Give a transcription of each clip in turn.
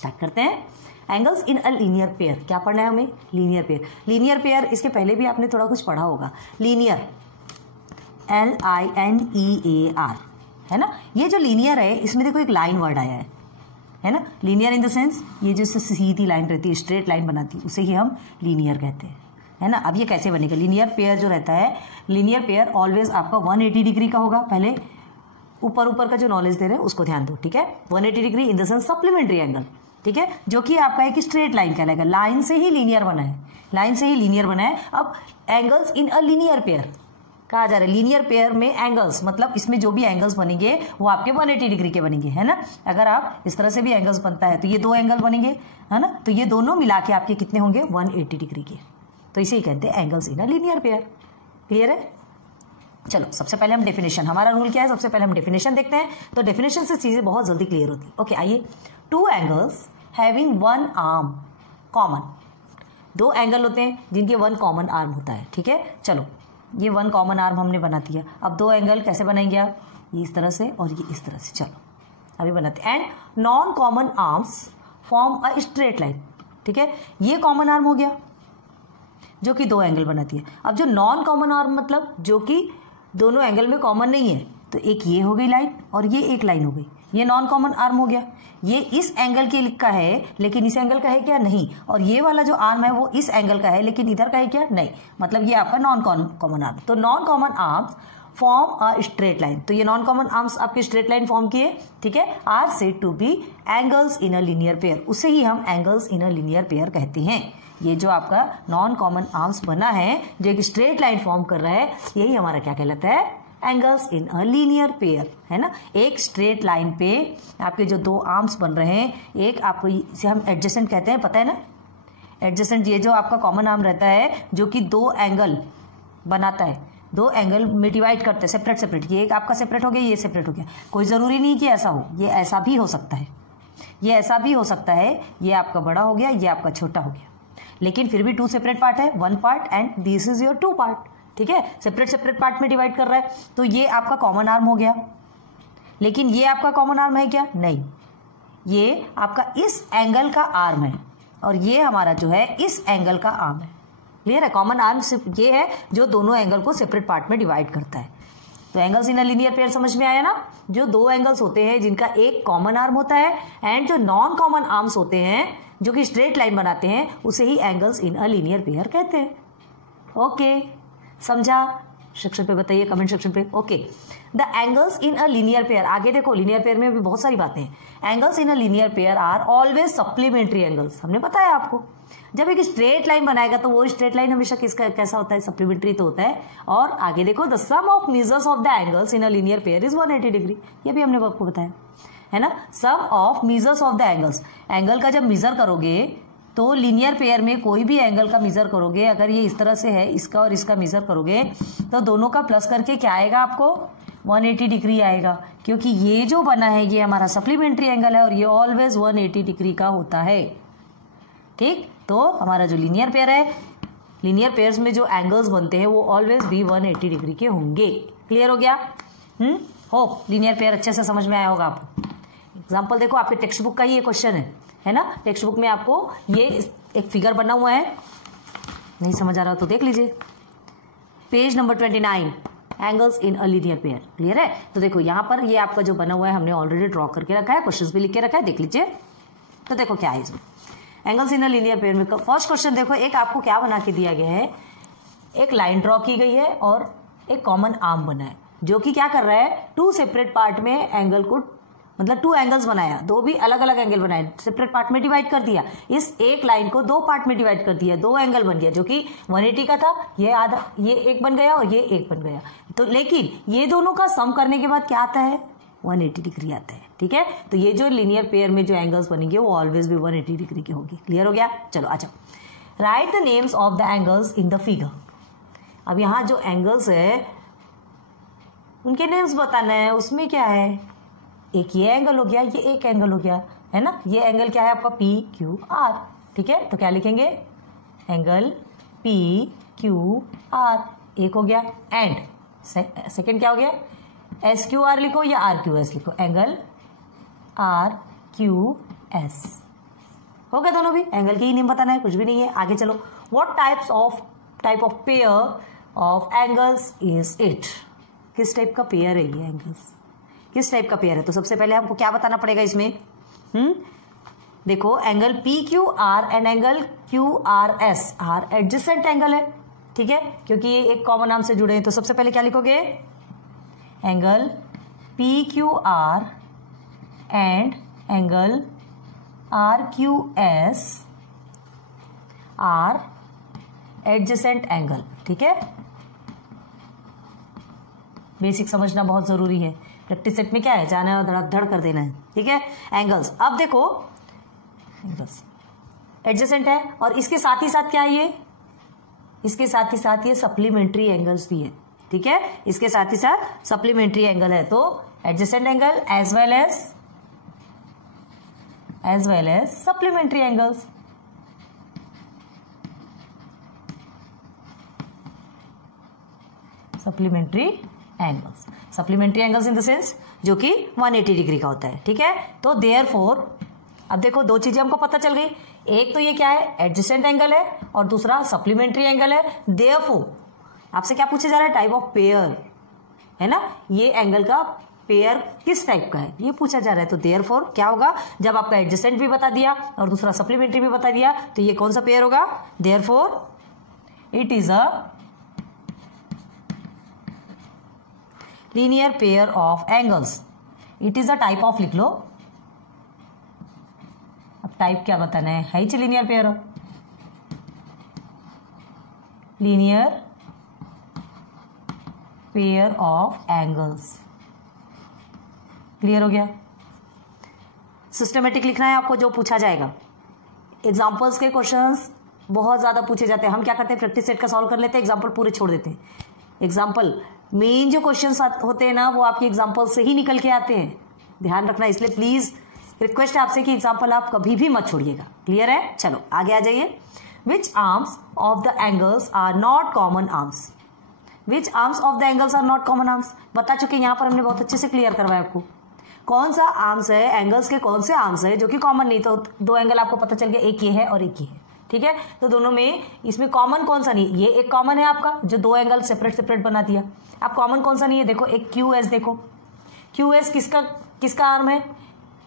Start करते हैं। Angles in a linear pair, क्या पढ़ना है हमें? Linear pair. लीनियर पेयर इसके पहले भी आपने थोड़ा कुछ पढ़ा होगा। लीनियर LINEAR है ना। ये जो लीनियर है इसमें देखो एक लाइन वर्ड आया है ना। लीनियर इन द सेंस ये जो सीधी लाइन रहती है, स्ट्रेट लाइन बनाती है, उसे ही हम लीनियर कहते हैं, है ना। अब ये कैसे बनेगा? लीनियर पेयर जो रहता है, लीनियर पेयर ऑलवेज आपका 180 डिग्री का होगा। पहले ऊपर का जो नॉलेज दे रहे हैं उसको ध्यान दो, ठीक है। 180 degree in the sense supplementary angle, ठीक है, जो कि आपका एक स्ट्रेट लाइन कहलाएगा। लाइन से ही लीनियर बना है, लाइन से ही लीनियर बना है। अब angles in a linear pair कहा जा रहा है। लीनियर पेयर में एंगल्स मतलब इसमें जो भी एंगल्स बनेंगे वो आपके 180 डिग्री के बनेंगे, है ना। अगर आप इस तरह से भी एंगल्स बनता है तो ये दो एंगल बनेंगे, है ना। तो ये दोनों मिला के आपके कितने होंगे? 180 डिग्री के। तो इसे ही कहते हैं angles in a linear pair. Clear है? चलो सबसे पहले हम डेफिनेशन, हमारा रूल क्या है? सबसे पहले हम डेफिनेशन देखते हैं। तो डेफिनेशन से चीजें बहुत जल्दी क्लियर होती है। ओके, आइए। Two angles having one arm common, दो एंगल होते हैं जिनके वन कॉमन आर्म होता है, ठीक है। चलो ये वन कॉमन आर्म हमने बना दिया। अब दो एंगल कैसे बनाएंगे आप? ये इस तरह से और ये इस तरह से। चलो अभी बनाते हैं। And non common arms form a straight line, ठीक है। ये कॉमन आर्म हो गया जो कि दो एंगल बनाती है। अब जो नॉन कॉमन आर्म मतलब जो कि दोनों एंगल में कॉमन नहीं है, तो एक ये हो गई लाइन और ये एक लाइन हो गई, ये नॉन कॉमन आर्म हो गया। ये इस एंगल के का है लेकिन इस एंगल का है क्या? नहीं। और ये वाला जो आर्म है वो इस एंगल का है लेकिन इधर का है क्या? नहीं। मतलब ये आपका नॉन कॉमन आर्म। तो non common arms form a straight line. तो ये नॉन कॉमन आर्म्स आपके स्ट्रेट लाइन फॉर्म किए, ठीक है। Are said to be angles in a linear pair, उसे ही हम angles in a linear pair कहते हैं। ये जो आपका नॉन कॉमन आर्म्स बना है जो एक स्ट्रेट लाइन फॉर्म कर रहा है, यही हमारा क्या कहलाता है? Angles in a linear pair, है ना। एक स्ट्रेट लाइन पे आपके जो दो आर्म्स बन रहे हैं, एक आपको इसे हम एडजेसेंट कहते हैं, पता है ना। एडजेसेंट ये जो आपका कॉमन आर्म रहता है जो कि दो एंगल बनाता है, दो एंगल में डिवाइड करते हैं सेपरेट सेपरेट। ये एक आपका सेपरेट हो गया, ये सेपरेट हो गया। कोई जरूरी नहीं कि ऐसा हो, ये ऐसा भी हो सकता है, ये ऐसा भी हो सकता है। ये आपका बड़ा हो गया, ये आपका छोटा हो गया, लेकिन फिर भी टू सेपरेट पार्ट है, one part and this is your two part, ठीक है। सेपरेट सेपरेट पार्ट में डिवाइड कर रहा है। तो ये आपका कॉमन आर्म हो गया, लेकिन ये आपका कॉमन आर्म है क्या? नहीं। ये आपका इस एंगल का आर्म है और ये हमारा जो है इस एंगल का आर्म है। क्लियर है? कॉमन आर्म सिर्फ ये है जो दोनों एंगल को सेपरेट पार्ट में डिवाइड करता है। तो angles in a linear pair समझ में आया ना। जो दो एंगल्स होते हैं जिनका एक कॉमन आर्म होता है एंड जो नॉन कॉमन आर्म्स होते हैं जो कि स्ट्रेट लाइन बनाते हैं, उसे ही angles in a linear pair कहते हैं। ओके, समझा? सेक्शन पे बताइए, कमेंट सेक्शन पे। Okay, the angles in a linear pair, आगे देखो लीनियर पेयर में भी बहुत सारी बातें हैं। Angles in a linear pair are always supplementary angles, हमने बताया आपको। जब एक स्ट्रेट लाइन बनाएगा तो वो स्ट्रेट लाइन हमेशा किसका कैसा होता है? सप्लीमेंट्री तो होता है। और आगे देखो, the sum of measures of the angles in a linear pair is 180 degree, ये भी हमने आपको बताया, है ना। Sum of measures of the angles, angle का जब मेजर करोगे तो लीनियर पेयर में कोई भी एंगल का मेजर करोगे, अगर ये इस तरह से है, इसका और इसका मेजर करोगे तो दोनों का प्लस करके क्या आएगा आपको? 180 डिग्री आएगा, क्योंकि ये जो बना है ये हमारा सप्लीमेंट्री एंगल है और ये ऑलवेज 180 डिग्री का होता है, ठीक। तो हमारा जो लीनियर पेयर है, लीनियर पेयर्स में जो एंगल्स बनते हैं वो ऑलवेज भी 180 डिग्री के होंगे। क्लियर हो गया? होप लीनियर पेयर अच्छे से समझ में आया होगा आपको। एग्जाम्पल देखो, आपके टेक्स्ट बुक का ही ये क्वेश्चन है ना। टेक्स्ट बुक में आपको ये एक फिगर बना हुआ है, नहीं समझ आ रहा तो देख लीजिए, page number 29, angles in a linear pair. Clear है? तो देखो यहाँ पर ये आपका जो बना हुआ है हमने ऑलरेडी ड्रॉ करके रखा है, क्वेश्चंस भी लिख के रखा है, देख लीजिए। तो देखो क्या है इसमें, angles in a linear pair में फर्स्ट क्वेश्चन देखो, एक आपको क्या बना के दिया गया है, एक लाइन ड्रॉ की गई है और एक कॉमन आर्म बना है जो कि क्या कर रहा है? टू सेपरेट पार्ट में एंगल को, मतलब टू एंगल्स बनाया, दो भी अलग अलग एंगल बनाए, सेपरेट पार्ट में डिवाइड कर दिया। इस एक लाइन को दो पार्ट में डिवाइड कर दिया, दो एंगल बन गया जो कि 180 का था, ये आधा, ये एक बन गया और ये एक बन गया। तो लेकिन ये दोनों का सम करने के बाद क्या आता है? 180 डिग्री आता है, ठीक है। तो ये जो लीनियर पेयर में जो एंगल्स बनेंगे वो ऑलवेज भी 180 डिग्री के होंगे। क्लियर हो गया? चलो आ जाओ, right the names of the angles in the figure. अब यहाँ जो एंगल्स है उनके नेम्स बताना है। उसमें क्या है, एक ये एंगल हो गया, ये एक एंगल हो गया, है ना। ये एंगल क्या है आपका? PQR, ठीक है। तो क्या लिखेंगे? एंगल PQR, एक हो गया। एंड सेकंड क्या हो गया? SQR लिखो या RQS लिखो, एंगल RQS, हो गया दोनों भी, एंगल की ही नेम बताना है, कुछ भी नहीं है। आगे चलो, what type of pair of angles is it, किस टाइप का पेयर है ये एंगल्स, किस टाइप का पेयर है। तो सबसे पहले हमको क्या बताना पड़ेगा इसमें, देखो angle P Q R and angle Q R S are adjacent angle है, ठीक है, क्योंकि ये एक कॉमन नाम से जुड़े हैं। तो सबसे पहले क्या लिखोगे, angle P Q R and angle R Q S are adjacent angle, ठीक है। बेसिक समझना बहुत जरूरी है, प्रैक्टिस सेट में क्या है, जाना है धड़ाधड़ कर देना है, ठीक है। एंगल्स, अब देखो एंगल्स एडजेसेंट है और इसके साथ ही साथ क्या है ये, इसके साथ ही साथ ये सप्लीमेंट्री एंगल्स भी है, ठीक है, इसके साथ ही साथ सप्लीमेंट्री एंगल है। तो adjacent angle as well as supplementary angles. Supplementary angles in the sense जो कि 180 डिग्री का होता है, ठीक है। तो देयरफॉर अब देखो दो चीजें हमको पता चल गई, एक तो ये क्या है, एडजेसेंट एंगल है और दूसरा सप्लीमेंट्री एंगल है। देयरफॉर आपसे क्या पूछा जा रहा है, टाइप ऑफ पेयर, है ना, ये एंगल का पेयर किस टाइप का है ये पूछा जा रहा है। तो देयरफॉर क्या होगा, जब आपका एडजेसेंट भी बता दिया और दूसरा सप्लीमेंट्री भी बता दिया तो ये कौन सा पेयर होगा, therefore it is a linear pair of angles. It is a type of, लिख लो, अब टाइप क्या बताना है ही linear pair, linear pair of angles. Clear हो गया। सिस्टमेटिक लिखना है आपको जो पूछा जाएगा। एग्जाम्पल्स के क्वेश्चंस बहुत ज्यादा पूछे जाते हैं, हम क्या करते हैं प्रैक्टिस सेट का सॉल्व कर लेते हैं, एग्जाम्पल पूरे छोड़ देते हैं। एग्जाम्पल मेन जो क्वेश्चंस होते हैं ना वो आपके एग्जाम्पल से ही निकल के आते हैं, ध्यान रखना। इसलिए प्लीज रिक्वेस्ट है आपसे कि एग्जाम्पल आप कभी भी मत छोड़िएगा। क्लियर है, चलो आगे आ जाइए। Which arms of the angles are not common arms, which arms of the angles are not common arms बता चुके, यहां पर हमने बहुत अच्छे से क्लियर करवाया आपको कौन सा आर्म्स है, एंगल्स के कौन से आर्म्स है जो कि कॉमन नहीं। तो दो एंगल आपको पता चल गया, एक ये है और एक ये है, ठीक है। तो दोनों में इसमें कॉमन कौन सा नहीं, ये एक कॉमन है आपका जो दो एंगल सेपरेट बना दिया। अब कॉमन कौन सा नहीं है, देखो एक क्यू एस, देखो क्यू एस किसका आर्म है,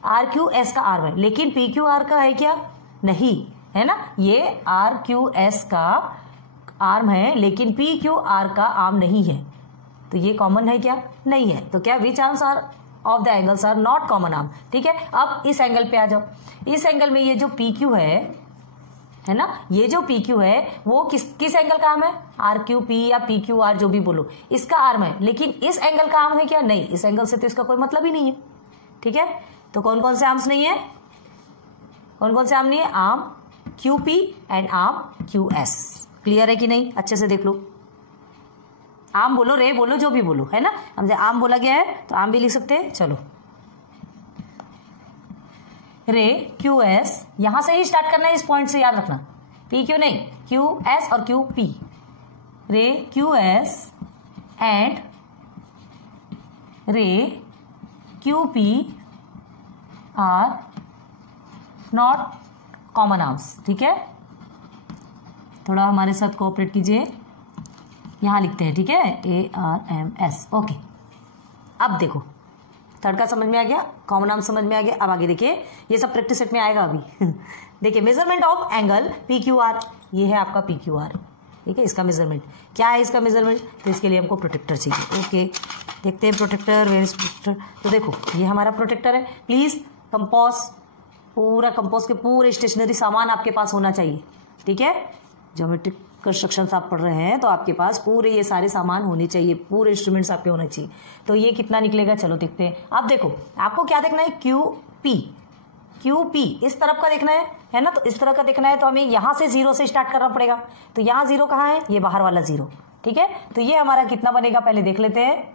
आर क्यू एस का आर्म है, लेकिन पी क्यू आर का है क्या, नहीं है ना, ये आर क्यू एस का आर्म है लेकिन पी क्यू आर का आर्म नहीं है। तो ये कॉमन है क्या, नहीं है। तो क्या which arms are of the angles are not common arm, ठीक है। अब इस एंगल पे आ जाओ, इस एंगल में ये जो पी क्यू है ना, ये जो पी क्यू है वो किस एंगल का आर्म है, आर क्यू पी या पी क्यू आर जो भी बोलो, इसका आर्म है, लेकिन इस एंगल का आर्म है क्या, नहीं, इस एंगल से तो इसका कोई मतलब ही नहीं है, ठीक है। तो कौन कौन से आर्म्स नहीं है, कौन कौन से आर्म नहीं है, arm Q P and arm Q S. Clear है कि नहीं, अच्छे से देख लो। आर्म बोलो, रे बोलो, जो भी बोलो, है ना, हमसे आर्म बोला गया है तो आर्म भी लिख सकते हैं। चलो रे क्यू एस, यहां से ही स्टार्ट करना है, इस पॉइंट से याद रखना, पी क्यू नहीं, क्यू एस और क्यू पी। रे क्यू एस एंड रे Q P R not common arms, ठीक है। थोड़ा हमारे साथ कोऑपरेट कीजिए, यहां लिखते हैं, ठीक है, A R M S, okay. अब देखो थर्ड का समझ में आ गया, कॉमन आर्म समझ में आ गया। अब आगे देखिए, ये सब प्रैक्टिस सेट में आएगा अभी। देखिए measurement of angle P Q are, ये है आपका पी क्यू आर, ठीक है। इसका मेजरमेंट क्या है, इसका मेजरमेंट, तो इसके लिए हमको प्रोटेक्टर चाहिए। ओके देखते हैं प्रोटेक्टर, वेयर इज प्रोटेक्टर। तो देखो ये हमारा प्रोटेक्टर है। प्लीज कंपास, पूरा कंपास के पूरे स्टेशनरी सामान आपके पास होना चाहिए, ठीक है। ज्योमेट्रिक कंस्ट्रक्शन आप पढ़ रहे हैं तो आपके पास पूरे ये सारे सामान होने चाहिए, पूरे इंस्ट्रूमेंट्स आपके होने चाहिए। तो ये कितना निकलेगा, चलो देखते हैं। अब देखो आपको क्या देखना है, क्यू पी इस तरफ का देखना है ना, तो इस तरह का देखना है तो हमें यहां से जीरो से स्टार्ट करना पड़ेगा। तो यहां जीरो कहाँ है, ये बाहर वाला जीरो, ठीक है। तो ये हमारा कितना बनेगा पहले देख लेते हैं।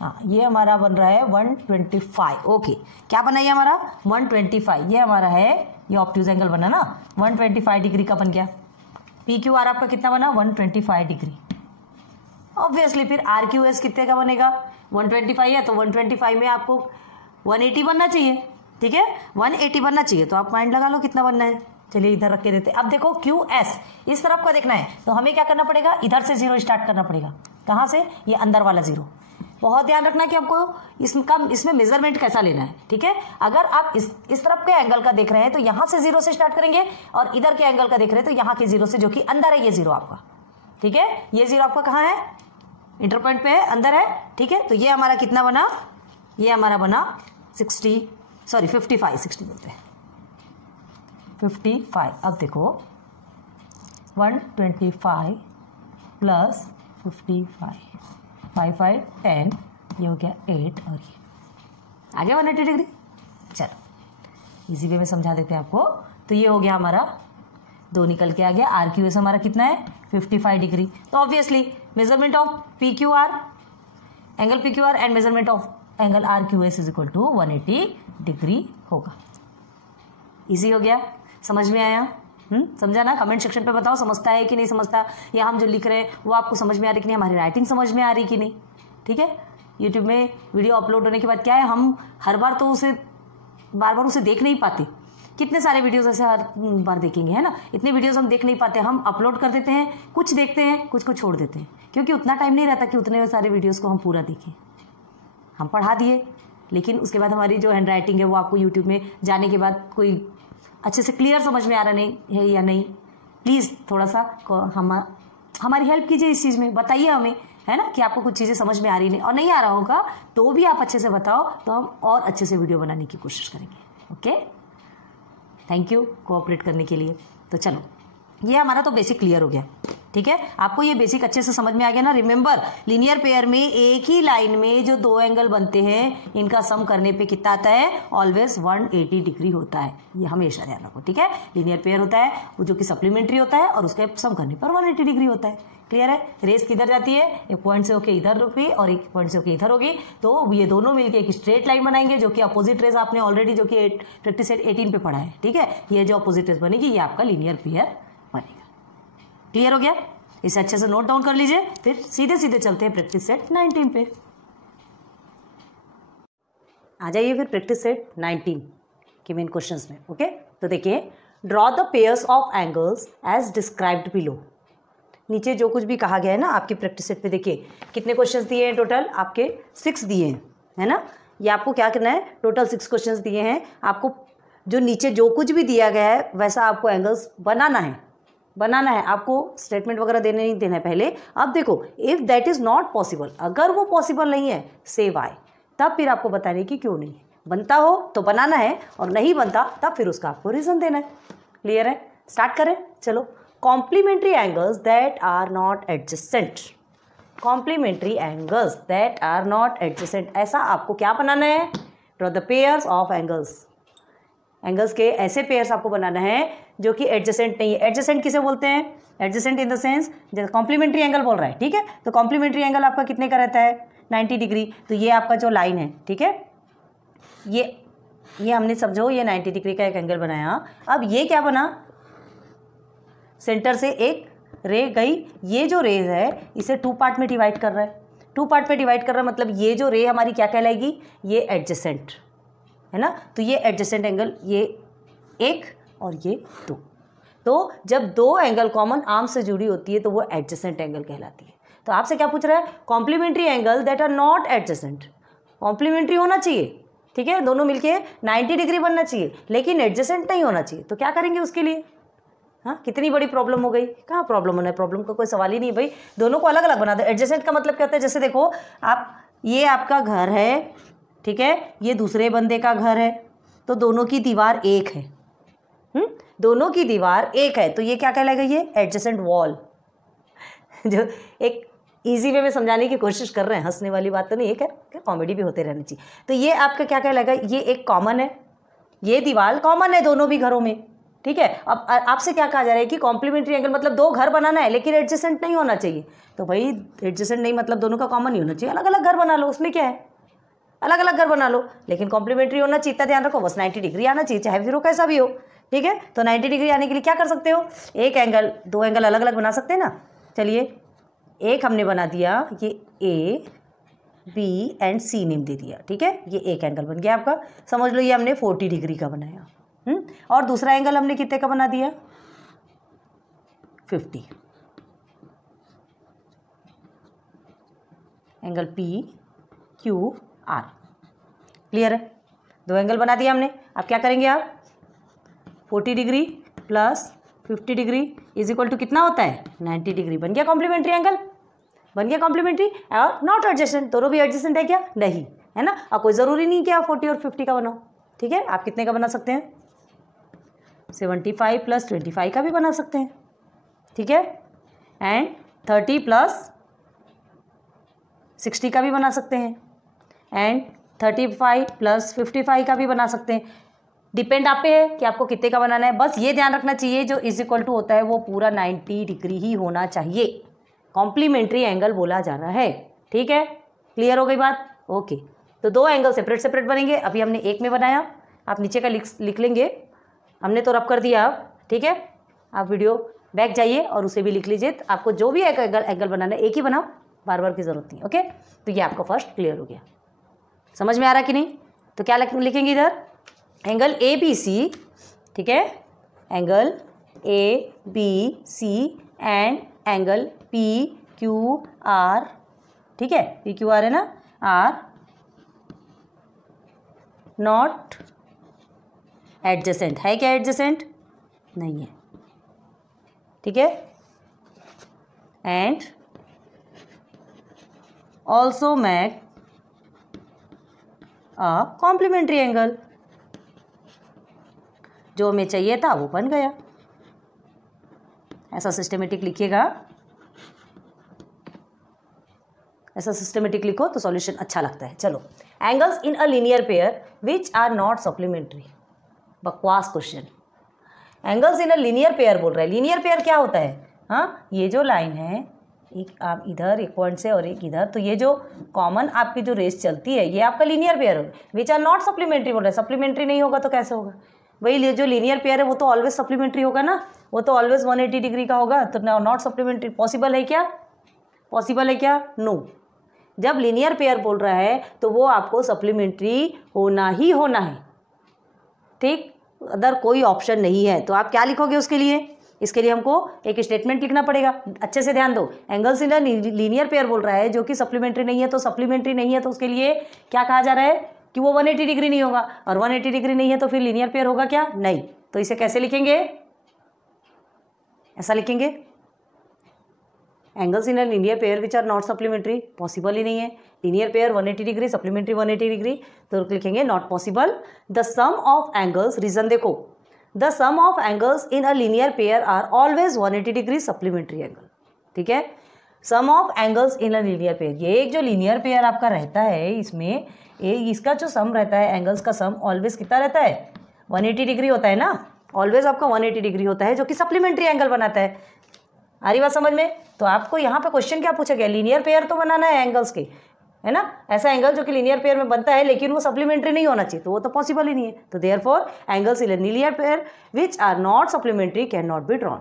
हाँ ये हमारा बन रहा है 125, ओके। क्या बना ये हमारा 125, ये हमारा है, ये ऑब्ट्यूज एंगल बना ना, 125 डिग्री का बन गया। पी क्यू आर आपका कितना बना, 125 डिग्री। ऑब्वियसली फिर आर क्यू एस कितने का बनेगा, 125 है तो 125 में आपको 180 बनना चाहिए, ठीक है, 180 बनना चाहिए, तो आप पॉइंट लगा लो कितना बनना है। चलिए इधर रख के देते। अब देखो QS इस तरफ का देखना है, तो हमें क्या करना पड़ेगा, इधर से 0 स्टार्ट करना पड़ेगा। कहाँ से, ये अंदर वाला 0। बहुत ध्यान रखना कि आपको इसमें मेजरमेंट कैसा लेना है, ठीक है। अगर आप इस तरफ के एंगल का देख रहे हैं तो यहां से 0 से स्टार्ट करेंगे, और इधर के एंगल का देख रहे हैं तो यहाँ के 0 से, जो कि अंदर है, ये 0 आपका, ठीक है। ये 0 आपका कहाँ है, इंटर पॉइंट पे है, अंदर है, ठीक है। तो ये हमारा कितना बना, ये हमारा बना 55, 60 बोलते हैं, 55। अब देखो 125 प्लस 55, 5, 5, 10, ये हो गया 8, और ये आ गया 180 डिग्री। चलो इसी वे में समझा देते हैं आपको। तो ये हो गया हमारा 2 निकल के आ गया। RQS हमारा कितना है, 55 डिग्री। तो obviously measurement of PQR, angle PQR and measurement of angle RQS is equal to 180 degree होगा। इजी हो गया, समझ में आया? समझा ना? कमेंट सेक्शन पे बताओ समझता है कि नहीं समझता, या हम जो लिख रहे हैं वो आपको समझ में आ रही कि नहीं, हमारी राइटिंग समझ में आ रही कि नहीं, ठीक है। यूट्यूब में वीडियो अपलोड होने के बाद क्या है, हम हर बार तो उसे बार बार उसे देख नहीं पाते। कितने सारे वीडियोस ऐसे हर बार देखेंगे, है ना। इतने वीडियोस हम देख नहीं पाते, हम अपलोड कर देते हैं, कुछ देखते हैं, कुछ को छोड़ देते हैं, क्योंकि उतना टाइम नहीं रहता कि उतने सारे वीडियोस को हम पूरा देखें। हम पढ़ा दिए, लेकिन उसके बाद हमारी जो हैंड राइटिंग है वो आपको यूट्यूब में जाने के बाद कोई अच्छे से क्लियर समझ में आ रहा नहीं है या नहीं, प्लीज़ थोड़ा सा हमारी हेल्प कीजिए इस चीज़ में, बताइए हमें, है ना, कि आपको कुछ चीज़ें समझ में आ रही नहीं, और नहीं आ रहा होगा तो भी आप अच्छे से बताओ, तो हम और अच्छे से वीडियो बनाने की कोशिश करेंगे। ओके, थैंक यू कोऑपरेट करने के लिए। तो चलो, ये हमारा तो बेसिक क्लियर हो गया, ठीक है। आपको ये बेसिक अच्छे से समझ में आ गया ना। रिमेंबर, लीनियर पेयर में एक ही लाइन में जो 2 एंगल बनते हैं, इनका सम करने पे कितना आता है, ऑलवेज 180 डिग्री होता है। ये हमेशा ध्यान रखो, ठीक है। लीनियर पेयर होता है वो जो कि सप्लीमेंट्री होता है, और उसके सम करने पर 180 डिग्री होता है। क्लियर है? रेस किधर जाती है, एक पॉइंट से होके इधर होगी और एक पॉइंट से होके इधर होगी, तो ये दोनों मिलके एक स्ट्रेट लाइन बनाएंगे, जो कि अपोजिट रेस आपने ऑलरेडी जो कि प्रैक्टिस सेट 18 पे पढ़ा है, ठीक है। ये जो अपोजिट रेस बनेगी, ये आपका लीनियर पेयर बनेगा। क्लियर हो गया? इसे अच्छे से नोट डाउन कर लीजिए, फिर सीधे सीधे चलते हैं प्रैक्टिस सेट 19 पे। आ जाइए फिर प्रैक्टिस सेट 19 के मेन क्वेश्चंस में। ओके, तो देखिए, draw the pairs of angles as described below. नीचे जो कुछ भी कहा गया है ना आपके प्रैक्टिस सेट पे, देखिए कितने क्वेश्चंस दिए हैं टोटल, आपके 6 दिए हैं, है ना। ये आपको क्या करना है, टोटल 6 क्वेश्चंस दिए हैं आपको। जो नीचे जो कुछ भी दिया गया है वैसा आपको एंगल्स बनाना है, आपको स्टेटमेंट वगैरह देने नहीं देना है पहले। अब देखो, if that is not possible, अगर वो पॉसिबल नहीं है, से वाई, तब फिर आपको बताने की क्यों नहीं है। बनता हो तो बनाना है, और नहीं बनता तब फिर उसका आपको रीज़न देना है। क्लियर है? स्टार्ट करें, चलो। Complementary angles that are not adjacent, complementary angles that are not adjacent, ऐसा आपको क्या बनाना है, draw the pairs of angles, angles के ऐसे पेयर्स आपको बनाना है जो कि एडजेसेंट नहीं है। एडजेसेंट किसे बोलते हैं, एडजेसेंट इन द सेंस, जैसे कॉम्प्लीमेंट्री एंगल बोल रहा है, ठीक है। तो कॉम्प्लीमेंट्री एंगल आपका कितने का रहता है, 90 डिग्री। तो ये आपका जो लाइन है, ठीक है, ये हमने समझो ये 90 डिग्री का एक एंगल बनाया। अब ये क्या बना, सेंटर से एक रे गई, ये जो रे है इसे 2 पार्ट में डिवाइड कर रहा है, 2 पार्ट में डिवाइड कर रहा है, मतलब ये जो रे हमारी क्या कहलाएगी, ये एडजेसेंट है ना। तो ये एडजेसेंट एंगल, ये 1 और ये 2, तो जब 2 एंगल कॉमन आर्म से जुड़ी होती है तो वो एडजेसेंट एंगल कहलाती है। तो आपसे क्या पूछ रहा है, complementary angle that are not adjacent, complementary होना चाहिए, ठीक है, दोनों मिलके 90 डिग्री बनना चाहिए, लेकिन एडजेसेंट नहीं होना चाहिए। तो क्या करेंगे उसके लिए, हाँ, कितनी बड़ी प्रॉब्लम हो गई। कहाँ प्रॉब्लम होना है, प्रॉब्लम का कोई सवाल ही नहीं भाई, दोनों को अलग अलग बना दो। एडजेसेंट का मतलब क्या होता है, जैसे देखो आप, ये आपका घर है, ठीक है, ये दूसरे बंदे का घर है, तो दोनों की दीवार एक है, दोनों की दीवार एक है, तो ये क्या कहलाएगा, ये एडजेसेंट वॉल। जो एक इजी वे में समझाने की कोशिश कर रहे हैं, हंसने वाली बात तो नहीं है, क्या कॉमेडी भी होते रहनी चाहिए। तो ये आपका क्या कहलाएगा, ये एक कॉमन है, ये दीवार कॉमन है दोनों भी घरों में, ठीक है। अब आपसे क्या कहा जा रहा है कि कॉम्प्लीमेंट्री एंगल मतलब 2 घर बनाना है, लेकिन एडजेसेंट नहीं होना चाहिए। तो भाई एडजेसेंट नहीं मतलब दोनों का कॉमन ही होना चाहिए, अलग अलग घर बना लो, उसमें क्या है, अलग अलग घर बना लो, लेकिन कॉम्प्लीमेंट्री होना चाहिए। इतना ध्यान रखो, बस 90 डिग्री आना चाहिए, चाहे जीरो कैसा भी हो, ठीक है। तो 90 डिग्री आने के लिए क्या कर सकते हो, एक एंगल, 2 एंगल अलग अलग बना सकते हैं ना। चलिए, एक हमने बना दिया ये A, B and C name दे दिया, ठीक है। ये एक एंगल बन गया आपका, समझ लो ये हमने 40 डिग्री का बनाया। और दूसरा एंगल हमने कितने का बना दिया, 50। Angle P Q are, clear है। दो एंगल बना दिया हमने। अब क्या करेंगे आप, 40 degree plus 50 degree is equal to कितना होता है, 90 डिग्री। बन गया कॉम्प्लीमेंट्री एंगल, बन गया कॉम्प्लीमेंट्री। और नॉट एडजेसेंट, दोनों भी एडजेसेंट है क्या, नहीं है ना। अब कोई ज़रूरी नहीं कि आप 40 और 50 का बनाओ, ठीक है। आप कितने का बना सकते हैं, 75 प्लस 25 का भी बना सकते हैं, ठीक है। एंड 30 प्लस 60 का भी बना सकते हैं, एंड 35 प्लस 55 का भी बना सकते हैं। डिपेंड आप पे है कि आपको कितने का बनाना है। बस ये ध्यान रखना चाहिए जो इज इक्वल टू होता है वो पूरा 90 डिग्री ही होना चाहिए। कॉम्प्लीमेंट्री एंगल बोला जा रहा है, ठीक है। क्लियर हो गई बात, ओके। तो दो एंगल सेपरेट सेपरेट बनेंगे। अभी हमने एक में बनाया, आप नीचे का लिख लेंगे, हमने तो रब कर दिया अब, ठीक है। आप वीडियो बैक जाइए और उसे भी लिख लीजिए। तो आपको जो भी एंगल बनाना है एक ही बनाओ, बार बार की जरूरत नहीं, ओके। तो ये आपका फर्स्ट क्लियर हो गया। समझ में आ रहा कि नहीं, तो क्या लिखेंगे इधर, एंगल ए बी सी, ठीक है। Angle A B C and angle P Q R, ठीक है। पी क्यू आर है ना, आर नॉट एडजेसेंट। है क्या एडजेसेंट, नहीं है, ठीक है। And also make a complementary angle. जो हमें चाहिए था वो बन गया। ऐसा सिस्टमेटिक लिखिएगा, ऐसा सिस्टमेटिक लिखो तो सॉल्यूशन अच्छा लगता है। चलो, angles in a linear pair which are not supplementary. बकवास question. Angles in a linear pair बोल रहा है। लीनियर पेयर क्या होता है, हाँ, ये जो लाइन है, एक आप इधर एक पॉइंट से और एक इधर, तो ये जो कॉमन आपकी जो रेस चलती है ये आपका लीनियर पेयर होगा। विच आर नॉट सप्लीमेंट्री बोल रहा है। सप्लीमेंट्री नहीं होगा तो कैसे होगा, वही जो लीनियर पेयर है वो तो ऑलवेज सप्लीमेंट्री होगा ना, वो तो ऑलवेज 180 डिग्री का होगा। तो नॉट सप्लीमेंट्री पॉसिबल है क्या, पॉसिबल है क्या, नो। जब लीनियर पेयर बोल रहा है तो वो आपको सप्लीमेंट्री होना ही होना है, ठीक, अदर कोई ऑप्शन नहीं है। तो आप क्या लिखोगे उसके लिए, इसके लिए हमको एक स्टेटमेंट लिखना पड़ेगा। अच्छे से ध्यान दो, एंगल्स इन लीनियर पेयर बोल रहा है जो कि सप्लीमेंट्री नहीं है, तो सप्लीमेंट्री नहीं है तो उसके लिए क्या कहा जा रहा है कि वो 180 डिग्री नहीं होगा, और 180 डिग्री नहीं है तो फिर लीनियर पेयर होगा क्या, नहीं। तो इसे कैसे लिखेंगे, ऐसा लिखेंगे, angles in a linear pair which are not supplementary, possible ही नहीं है। Linear pair 180 degree, supplementary 180 degree, तो लिखेंगे not possible. The sum of angles, reason देखो, the sum of angles in a linear pair are always 180 degree supplementary angle, ठीक है। Sum of angles in a linear pair, ये एक जो linear pair आपका रहता है इसमें इसका जो सम रहता है, एंगल्स का सम ऑलवेज कितना रहता है, 180 डिग्री होता है ना, ऑलवेज आपका 180 डिग्री होता है, जो कि सप्लीमेंट्री एंगल बनाता है। आ रही बात समझ में। तो आपको यहाँ पे क्वेश्चन क्या पूछा गया, लीनियर पेयर तो बनाना है एंगल्स के, है ना, ऐसा एंगल जो कि लीनियर पेयर में बनता है लेकिन वो सप्लीमेंट्री नहीं होना चाहिए, तो वो तो पॉसिबल ही नहीं है। तो therefore angles in linear pair which are not supplementary can not be drawn.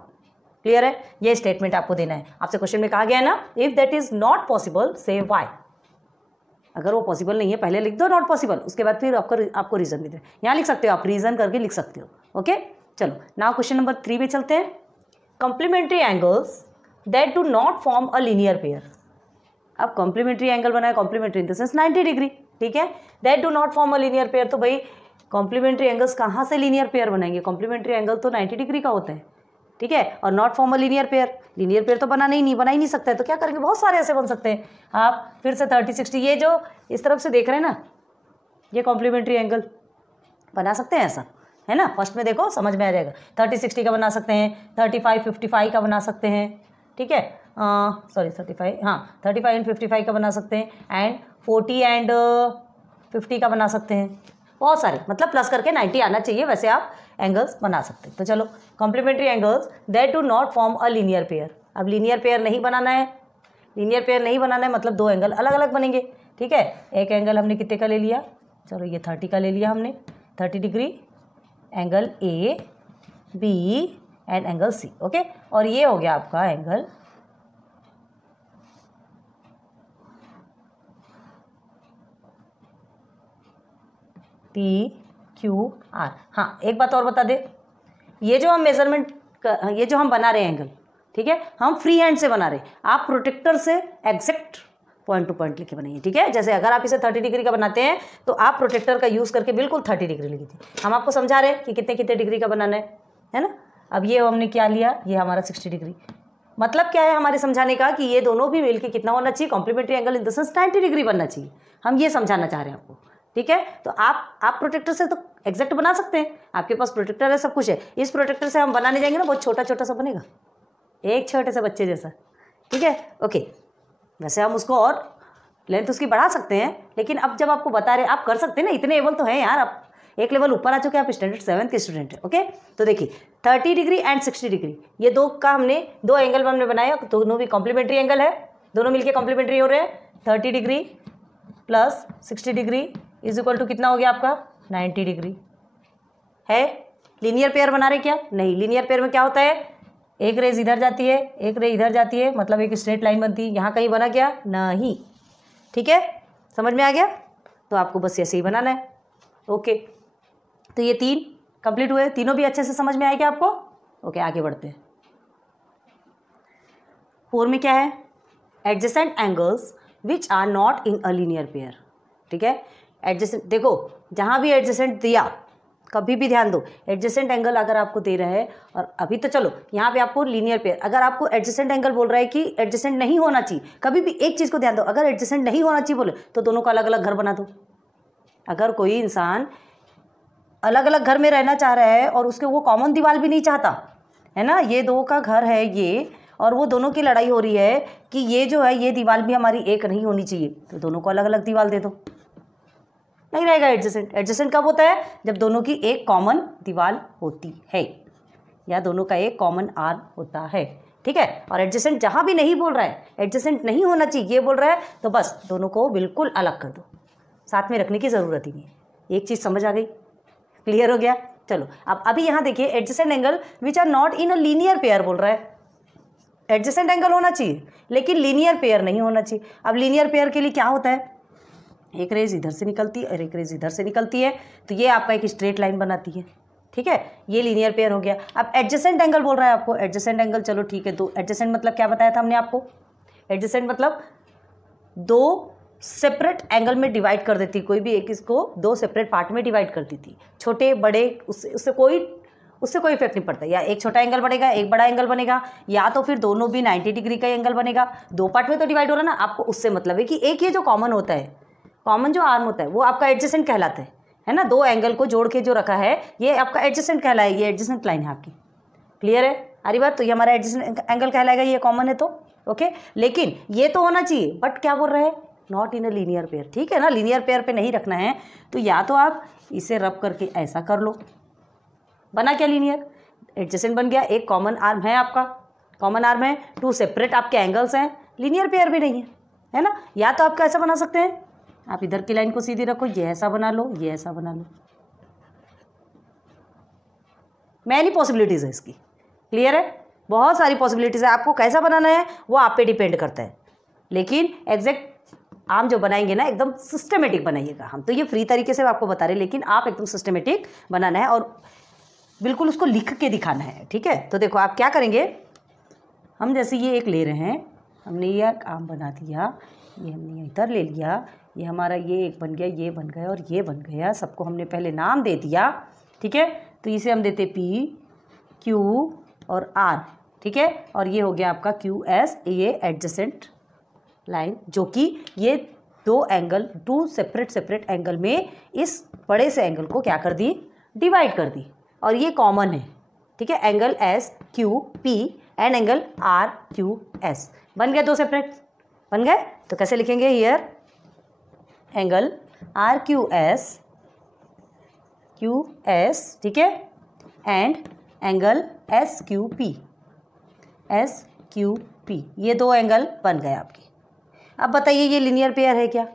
Clear है, ये स्टेटमेंट आपको देना है। आपसे क्वेश्चन में कहा गया है ना, if that is not possible से वाई। अगर वो पॉसिबल नहीं है पहले लिख दो नॉट पॉसिबल, उसके बाद फिर आपको रीजन भी दे, यहाँ लिख सकते हो आप, रीजन करके लिख सकते हो, ओके। चलो नाउ क्वेश्चन नंबर 3 पे चलते हैं। Complementary angles that do not form a linear pair. अब कॉम्प्लीमेंट्री एंगल बनाए, complementary in the sense 90 degree, ठीक है। That do not form a linear pair, तो भाई कॉम्प्लीमेंट्री एंगल्स कहाँ से लीनियर पेयर बनाएंगे, कॉम्प्लीमेंट्री एंगल तो 90 डिग्री का होता है, ठीक है। और not form a linear pair तो बना ही नहीं सकता है। तो क्या करेंगे, बहुत सारे ऐसे बन सकते हैं। आप फिर से 30 60, ये जो इस तरफ से देख रहे हैं ना, ये कॉम्प्लीमेंट्री एंगल बना सकते हैं ऐसा, है ना। फर्स्ट में देखो समझ में आ जाएगा। 30 60 का बना सकते हैं, 35 55 का बना सकते हैं, ठीक है। सॉरी 35, हाँ 35 एंड 55 का बना सकते हैं, एंड 40 एंड 50 का बना सकते हैं। बहुत सारे, मतलब प्लस करके 90 आना चाहिए, वैसे आप एंगल्स बना सकते हैं। तो चलो, complementary angles that do not form a linear pair. अब लीनियर पेयर नहीं बनाना है, लीनियर पेयर नहीं बनाना है मतलब दो एंगल अलग अलग बनेंगे, ठीक है। एक एंगल हमने कितने का ले लिया, चलो ये 30 का ले लिया हमने, 30 degree, angle A B and angle C, okay. और ये हो गया आपका एंगल PQR। हाँ, एक बात और बता दे, ये जो हम मेजरमेंट, ये जो हम बना रहे हैं एंगल, ठीक है, हम फ्री हैंड से बना रहे हैं, आप प्रोटेक्टर से एग्जैक्ट पॉइंट टू पॉइंट लिख के बनाइए, ठीक है। जैसे अगर आप इसे 30 डिग्री का बनाते हैं तो आप प्रोटेक्टर का यूज़ करके बिल्कुल 30 डिग्री लिखिए। हम आपको समझा रहे हैं कि कितने कितने डिग्री का बनाना है ना। अब ये हमने क्या लिया, ये हमारा 60 डिग्री। मतलब क्या है हमारे समझाने का कि ये दोनों भी मिलके कितना होना चाहिए, complementary angle in the sense 90 degree बनना चाहिए। हम ये समझाना चाह रहे हैं आपको, ठीक है। तो आप प्रोटेक्टर से तो एग्जैक्ट बना सकते हैं, आपके पास प्रोटेक्टर है, सब कुछ है। इस प्रोटेक्टर से हम बनाने जाएंगे ना, बहुत छोटा छोटा सा बनेगा, एक छोटे से बच्चे जैसा, ठीक है। ओके, वैसे हम उसको और लेंथ उसकी बढ़ा सकते हैं, लेकिन अब जब आपको बता रहे आप कर सकते हैं ना, इतने एबल तो हैं यार, आप एक लेवल ऊपर आ चुके हैं, आप स्टैंडर्ड 7th के स्टूडेंट हैं। ओके, तो देखिए 30 डिग्री एंड 60 डिग्री, ये दो का हमने दो एंगल हमने बनाया, दोनों भी कॉम्प्लीमेंट्री एंगल है, दोनों मिलके कॉम्प्लीमेंट्री हो रहे हैं। 30 degree plus 60 degree is equal to कितना हो गया आपका 90 डिग्री है। लीनियर पेयर बना रहे क्या? नहीं, लीनियर पेयर में क्या होता है, एक रेज इधर जाती है, एक रेज इधर जाती है, मतलब एक स्ट्रेट लाइन बनती है। यहाँ कहीं बना क्या? नहीं, ठीक है, समझ में आ गया। तो आपको बस ऐसे ही बनाना है। ओके, तो ये 3 कंप्लीट हुए, तीनों भी अच्छे से समझ में आएगा आपको। ओके, आगे बढ़ते हैं। 4 में क्या है, adjacent angles which are not in a linear pair, ठीक है। एडजेसेंट, देखो जहाँ भी एडजेसेंट दिया, कभी भी ध्यान दो, एडजेसेंट एंगल अगर आपको दे रहा है, और अभी तो चलो यहाँ पे आपको लीनियर पेयर, अगर आपको एडजेसेंट एंगल बोल रहा है कि एडजेसेंट नहीं होना चाहिए, कभी भी एक चीज़ को ध्यान दो, अगर एडजेसेंट नहीं होना चाहिए बोले तो दोनों का अलग अलग घर बना दो। अगर कोई इंसान अलग अलग घर में रहना चाह रहा है और उसके वो कॉमन दीवार भी नहीं चाहता है ना, ये दो का घर है ये, और वो दोनों की लड़ाई हो रही है कि ये जो है ये दीवार भी हमारी एक नहीं होनी चाहिए, तो दोनों को अलग अलग दीवार दे दो, नहीं रहेगा एडजेसेंट। एडजेसेंट कब होता है? जब दोनों की एक कॉमन दीवार होती है या दोनों का एक कॉमन आर्म होता है, ठीक है। और एडजेसेंट जहाँ भी नहीं बोल रहा है, एडजेसेंट नहीं होना चाहिए ये बोल रहा है, तो बस दोनों को बिल्कुल अलग कर दो, साथ में रखने की ज़रूरत ही नहीं है। एक चीज़ समझ आ गई, क्लियर हो गया। चलो अब अभी यहाँ देखिए, adjacent angle which are not in a linear pair बोल रहा है। एडजेसेंट एंगल होना चाहिए लेकिन लीनियर पेयर नहीं होना चाहिए। अब लीनियर पेयर के लिए क्या होता है, एक रेज इधर से निकलती है और एक रेज इधर से निकलती है, तो ये आपका एक स्ट्रेट लाइन बनाती है, ठीक है। ये लीनियर पेयर हो गया। अब एडजेसेंट एंगल बोल रहा है आपको, एडजेसेंट एंगल चलो ठीक है, तो एडजेसेंट मतलब क्या बताया था हमने आपको, एडजेसेंट मतलब दो सेपरेट एंगल में डिवाइड कर देती, कोई भी एक इसको दो सेपरेट पार्ट में डिवाइड कर देती, छोटे बड़े उससे कोई इफेक्ट नहीं पड़ता। या एक छोटा एंगल बनेगा, एक बड़ा एंगल बनेगा, या तो फिर दोनों भी 90 डिग्री का एंगल बनेगा, दो पार्ट में तो डिवाइड हो रहा है ना। आपको उससे मतलब है कि एक ये जो कॉमन होता है, कॉमन जो आर्म होता है वो आपका एडजेसेंट कहलाता है ना। दो एंगल को जोड़ के जो रखा है ये आपका एडजेसेंट कहलाएगा, ये एडजेसेंट लाइन है आपकी, क्लियर है हरी बात। तो ये हमारा एडजेसेंट एंगल कहलाएगा, ये कॉमन है तो ओके। लेकिन ये तो होना चाहिए, बट क्या बोल रहे हैं, not in a linear pair, ठीक है ना। लीनियर पेयर पे नहीं रखना है तो या तो आप इसे रब करके ऐसा कर लो, बना क्या लीनियर, एडजेसेंट बन गया, एक कॉमन आर्म है आपका, कॉमन आर्म है, 2 सेपरेट आपके एंगल्स हैं, लीनियर पेयर भी नहीं है ना। या तो आप कैसा बना सकते हैं, आप इधर की लाइन को सीधी रखो, ये ऐसा बना लो, ये ऐसा बना लो, मैनी पॉसिबिलिटीज़ है इसकी, क्लियर है, बहुत सारी पॉसिबिलिटीज़ है। आपको कैसा बनाना है वो आप पे डिपेंड करता है, लेकिन एग्जैक्ट आम जो बनाएंगे ना एकदम सिस्टमेटिक बनाइएगा। हम तो ये फ्री तरीके से आपको बता रहे हैं, लेकिन आप एकदम सिस्टमेटिक बनाना है और बिल्कुल उसको लिख के दिखाना है, ठीक है। तो देखो आप क्या करेंगे, हम जैसे ये एक ले रहे हैं, हमने ये आम बना दिया, ये हमने इधर ले लिया, ये हमारा ये एक बन गया, ये बन गया और ये बन गया, सबको हमने पहले नाम दे दिया, ठीक है। तो इसे हम देते P, Q और R, ठीक है। और ये हो गया आपका QS, ये एडजेसेंट लाइन, जो कि ये दो एंगल, 2 सेपरेट एंगल में इस बड़े से एंगल को क्या कर दी, डिवाइड कर दी, और ये कॉमन है, ठीक है। Angle SQP and angle RQS बन गए, 2 सेपरेट बन गए। तो कैसे लिखेंगे, हियर एंगल RQS QS, ठीक है, एंड एंगल SQP, ये 2 एंगल बन गए आपके। अब बताइए ये लीनियर पेयर है क्या,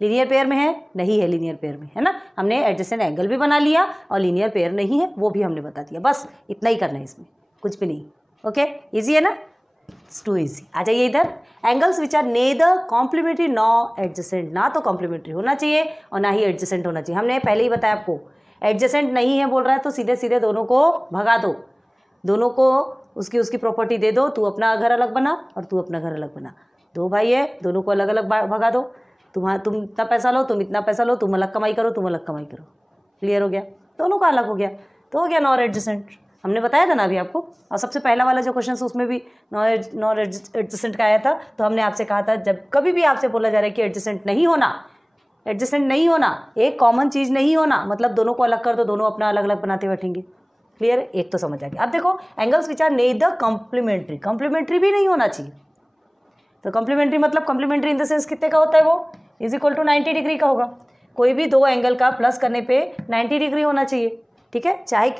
लीनियर पेयर में है, नहीं है लीनियर पेयर में, है ना। हमने एडजेसेंट एंगल भी बना लिया और लीनियर पेयर नहीं है वो भी हमने बता दिया, बस इतना ही करना है इसमें, कुछ भी नहीं। ओके, इजी है ना। To easy. आ जाइए इधर, angles which are neither complementary nor adjacent, ना तो कॉम्प्लीमेंट्री होना चाहिए और ना ही एडजेसेंट होना चाहिए। हमने पहले ही बताया आपको, एडजेसेंट नहीं है बोल रहा है तो सीधे सीधे दोनों को भगा दो, दोनों को उसकी प्रॉपर्टी दे दो, तू अपना घर अलग बना और तू अपना घर अलग बना। दो भाई है, दोनों को अलग अलग भगा दो, तुम इतना पैसा लो, तुम इतना पैसा लो, तुम अलग कमाई करो, तुम अलग कमाई करो। क्लियर हो गया, दोनों का अलग हो गया तो हो गया नॉन एडजेसेंट। हमने बताया था ना अभी आपको, और सबसे पहला वाला जो क्वेश्चन उसमें भी नॉन एडजेसेंट का आया था। तो हमने आपसे कहा था जब कभी भी आपसे बोला जा रहा है कि एडजेसेंट नहीं होना, एडजेसेंट नहीं होना, एक कॉमन चीज़ नहीं होना, मतलब दोनों को अलग कर दो, दोनों अपना अलग अलग बनाते बैठेंगे। क्लियर, एक तो समझ आ गया। अब देखो angles which are neither complementary, complementary भी नहीं होना चाहिए। तो कॉम्प्लीमेंट्री मतलब कॉम्प्लीमेंट्री इन द सेंस कितने का होता है, वो इज इक्वल टू 90 डिग्री का होगा। कोई भी दो एंगल का प्लस करने पे 90 डिग्री होना चाहिए। ठीक है, चाहे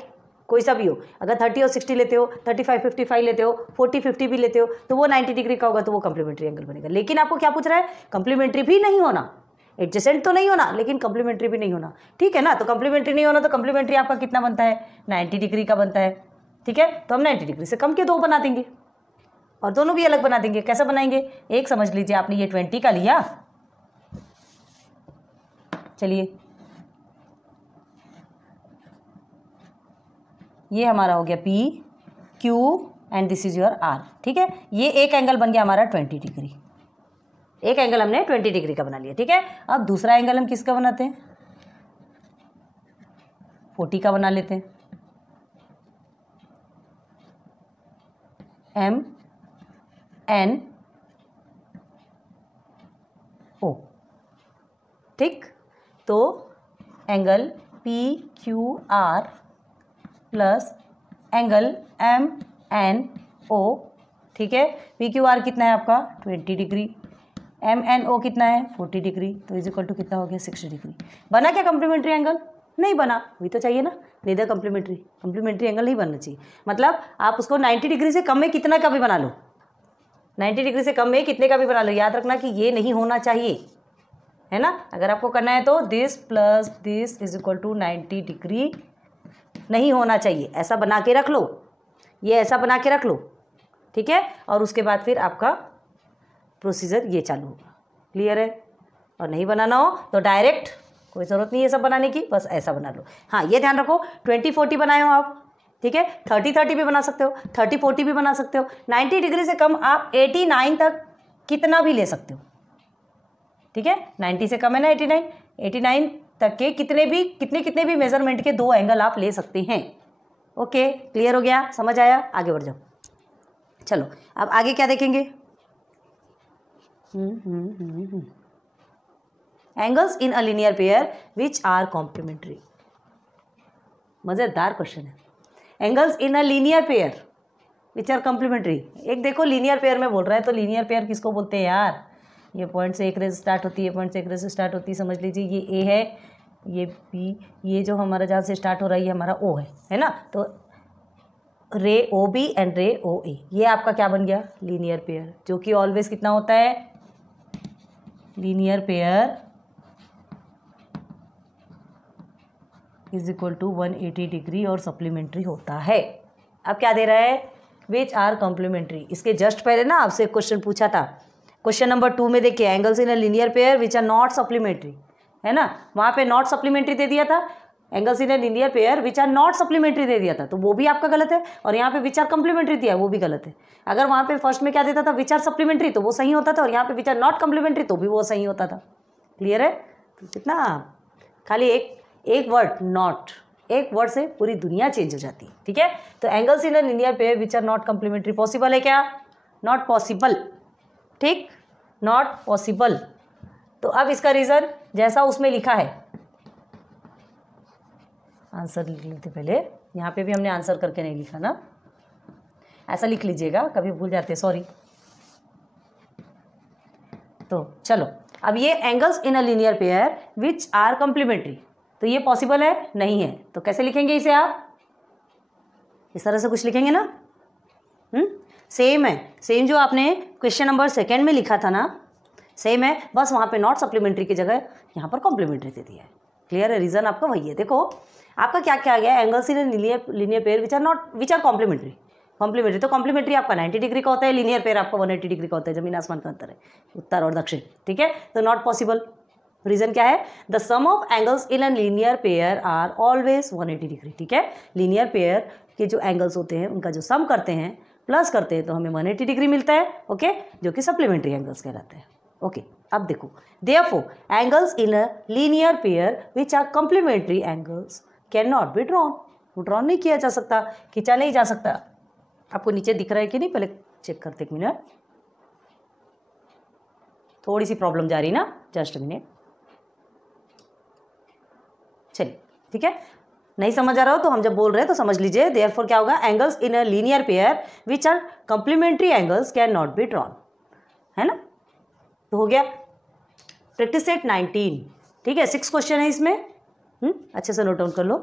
कोई सा भी हो, अगर 30 और 60 लेते हो, 35 55 लेते हो, 40 50 भी लेते हो, तो वो 90 डिग्री का होगा, तो वो कॉम्प्लीमेंट्री एंगल बनेगा। लेकिन आपको क्या पूछ रहा है, कॉम्प्लीमेंट्री भी नहीं होना, एडजेसेंट तो नहीं होना लेकिन कॉम्प्लीमेंट्री भी नहीं होना। ठीक है ना, तो कॉम्प्लीमेंट्री नहीं होना तो कॉम्प्लीमेंट्री आपका कितना बनता है, 90 डिग्री का बनता है। ठीक है, तो हम 90 डिग्री से कम के दो बना देंगे और दोनों भी अलग बना देंगे। कैसे बनाएंगे, एक समझ लीजिए, आपने ये 20 का लिया, चलिए ये हमारा हो गया P Q and this is your R। ठीक है, ये एक एंगल बन गया हमारा 20 डिग्री, एक एंगल हमने 20 डिग्री का बना लिया। ठीक है, अब दूसरा एंगल हम किसका बनाते हैं, 40 का बना लेते हैं, MNO। ठीक, तो angle PQR plus angle MNO। ठीक है, PQR कितना है आपका 20 डिग्री, MNO कितना है 40 डिग्री, तो इज इक्वल टू कितना हो गया 60 डिग्री। बना क्या कॉम्प्लीमेंट्री एंगल, नहीं बना, वही तो चाहिए ना, नेदर कॉम्प्लीमेंट्री, कॉम्प्लीमेंट्री एंगल नहीं बनना चाहिए। मतलब आप उसको 90 डिग्री से कम में कितना का भी बना लो, 90 डिग्री से कम में कितने का भी बना लो, याद रखना कि ये नहीं होना चाहिए, है ना। अगर आपको करना है तो this plus this is equal to 90 degree नहीं होना चाहिए, ऐसा बना के रख लो, ये ऐसा बना के रख लो। ठीक है, और उसके बाद फिर आपका प्रोसीजर ये चालू होगा। क्लियर है, और नहीं बनाना हो तो डायरेक्ट कोई ज़रूरत नहीं है सब बनाने की, बस ऐसा बना लो। हाँ, ये ध्यान रखो 20 40 बनाए हो आप, ठीक है, 30 30 भी बना सकते हो, 30 40 भी बना सकते हो। 90 डिग्री से कम आप 89 तक कितना भी ले सकते हो। ठीक है, 90 से कम है ना 89 तक के कितने भी मेजरमेंट के दो एंगल आप ले सकते हैं। ओके, क्लियर हो गया, समझ आया, आगे बढ़ जाओ। चलो अब आगे क्या देखेंगे, angles in a linear pair which are complementary. मज़ेदार क्वेश्चन है, angles in a linear pair which are complementary. एक देखो लीनियर पेयर में बोल रहा है, तो लीनियर पेयर किसको बोलते हैं यार, ये पॉइंट से एक रेस स्टार्ट होती है, पॉइंट से एक रेस स्टार्ट होती है, समझ लीजिए ये ए है, ये बी, ये जो हमारा जहाँ से स्टार्ट हो रहा है ये हमारा ओ है ना। तो रे ओ बी एंड रे ओ ए, ये आपका क्या बन गया, लीनियर पेयर, जो कि ऑलवेज कितना होता है, linear pair is equal to 180 degree और सप्लीमेंट्री होता है। अब क्या दे रहा है, विच आर कॉम्प्लीमेंट्री। इसके जस्ट पहले ना आपसे क्वेश्चन पूछा था, क्वेश्चन नंबर 2 में देखिए, angles in a linear pair which are not supplementary, है ना, वहाँ पे नॉट सप्लीमेंट्री दे दिया था, angles in a linear pair which are not supplementary दे दिया था, तो वो भी आपका गलत है, और यहाँ पे विच आर कॉम्प्लीमेंट्री दिया वो भी गलत है। अगर वहाँ पे फर्स्ट में क्या देता था, विच आर सप्लीमेंट्री, तो वो सही होता था, और यहाँ पे विच आर नॉट कॉम्प्लीमेंट्री, तो भी वो सही होता था। क्लियर है, तो कितना खाली एक वर्ड नॉट, एक वर्ड से पूरी दुनिया चेंज हो जाती है। ठीक है, तो angles in a linear pair which are not complementary possible है क्या, नॉट पॉसिबल। ठीक, नॉट पॉसिबल। तो अब इसका रीज़न जैसा उसमें लिखा है, आंसर लिख लेते पहले, यहाँ पे भी हमने आंसर करके नहीं लिखा ना, ऐसा लिख लीजिएगा, कभी भूल जाते, सॉरी। तो चलो, अब ये angles in a linear pair which are complementary, तो ये पॉसिबल है, नहीं है, तो कैसे लिखेंगे इसे आप, इस तरह से कुछ लिखेंगे ना। सेम है, सेम जो आपने क्वेश्चन नंबर 2 में लिखा था ना, सेम है, बस वहाँ पे नॉट सप्लीमेंट्री की जगह यहाँ पर कॉम्प्लीमेंट्री दे दिया है। क्लियर है, रीज़न आपका वही है। देखो आपका क्या क्या आ गया, angles in linear pair which are complementary, complementary, तो कॉम्प्लीमेंट्री आपका 90 डिग्री का होता है, लीनियर पेयर आपका 180 डिग्री का होता है, जमीन आसमान का अंतर है उत्तर और दक्षिण, ठीक है। तो नॉट पॉसिबल। रीजन क्या है? The sum of angles in a linear pair are always 180 degree, ठीक है। लीनियर पेयर के जो एंगल्स होते हैं उनका जो सम करते हैं, प्लस करते हैं, तो हमें 180 डिग्री मिलता है, ओके, जो कि सप्लीमेंट्री एंगल्स कहलाते हैं, ओके। अब देखो, therefore angles in a linear pair which are complementary angles can not be drawn, वो ड्रॉन नहीं किया जा सकता, खींचा नहीं जा सकता। आपको नीचे दिख रहा है कि नहीं, पहले चेक करते, एक मिनट, थोड़ी सी प्रॉब्लम जा रही ना, जस्ट मिनट, चलिए, ठीक है। नहीं समझ आ रहा हो तो हम जब बोल रहे हैं तो समझ लीजिए। देयरफॉर क्या होगा? Angles in a linear pair which are complementary angles can not be drawn, है ना। तो हो गया प्रैक्टिस सेट 19, ठीक है। 6 क्वेश्चन है इसमें, अच्छे से नोट डाउन कर लो।